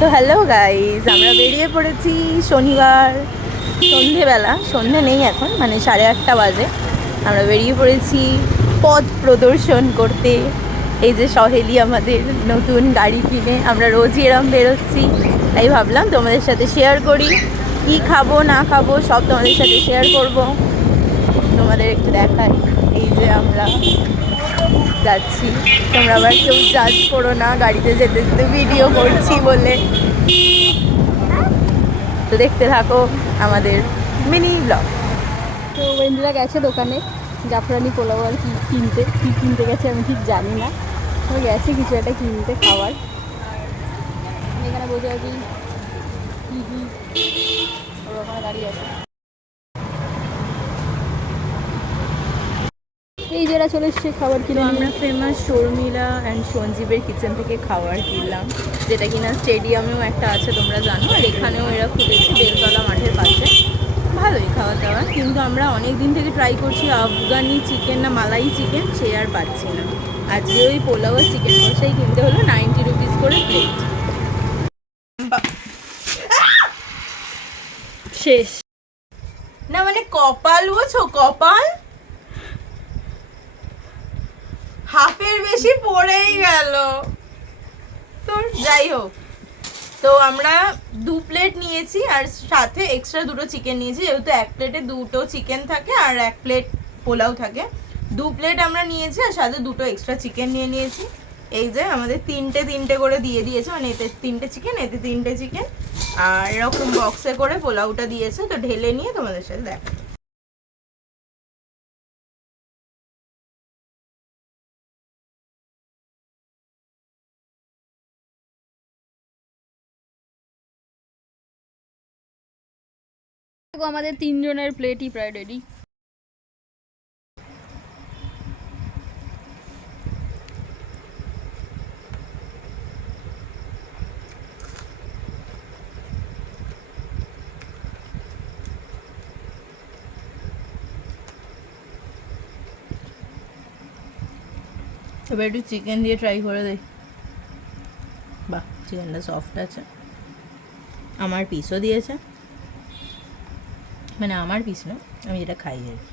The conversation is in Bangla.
তো হ্যালো গাইজ, আমরা বেরিয়ে পড়েছি শনিবার সন্ধেবেলা। সন্ধে নেই এখন, মানে 8:30 বাজে। আমরা বেরিয়ে পড়েছি পথ প্রদর্শন করতে। এই যে সহেলি আমাদের নতুন গাড়ি কিনে, আমরা রোজই এরম বেরোচ্ছি। তাই ভাবলাম তোমাদের সাথে শেয়ার করি, কি খাবো না খাবো সব তোমাদের সাথে শেয়ার করব। তোমাদের একটু দেখাই, এই যে আমরা যাচ্ছি। তোমরা আবার কেউ জাজ করো না গাড়িতে যেতে যেতে ভিডিও করছি বলে। তো দেখতে থাকো আমাদের মিনি ব্লগ। তো ওয়েন্দিরা গেছে দোকানে জাফরানি পোলাও আর কি কিনতে গেছে আমি ঠিক জানি না। তো গেছে কিছু একটা কিনতে খাবার। এখানে বসে আছি, টিভি ওখানে দাঁড়িয়ে আছে। এই যারা চলে এসছে খাবার তো কিনে আমরা ফেমাস শর্মিলা অ্যান্ড সঞ্জীবের কিচেন থেকে খাবার কিনলাম, যেটা কিনা স্টেডিয়ামেও একটা আছে তোমরা জানো, আর এখানেও এরা খুলেছে বেলতলা মাঠের পাশে। ভালোই খাওয়া দাওয়া, কিন্তু আমরা অনেক দিন থেকে ট্রাই করছি আফগানি চিকেন না মালাই চিকেন, সে আর পাচ্ছি না। আজকে ওই পোলাও আর চিকেন কষাই কিনতে হলো 90 রুপিস করে প্লেট। শেষ না মানে কপাল বোঝো, কপাল হাফের বেশি পড়েই গেল। তো যাই হোক, তো আমরা 2 প্লেট নিয়েছি আর সাথে এক্সট্রা 2টো চিকেন নিয়েছি, যেহেতু 1 প্লেটে 2টো চিকেন থাকে আর 1 প্লেট পোলাও থাকে। 2 প্লেট আমরা নিয়েছি আর সাথে 2টো এক্সট্রা চিকেন নিয়েছি। এই যে আমাদের তিনটে করে দিয়ে দিয়েছে, মানে এতে 3টে চিকেন, এতে 3টে চিকেন, আর এরকম বক্সে করে পোলাওটা দিয়েছে। তো ঢেলে নিয়ে তোমাদের সাথে দেখা। আমাদের 3 জনের প্লেটই প্রায় রেডি। এবার একটু চিকেন দিয়ে ট্রাই করে দেই। বাহ, চিকেনটা সফট আছে। আমার পিসও দিয়েছে, মানে আমার পিস না, আমি যেটা খাই আর কি।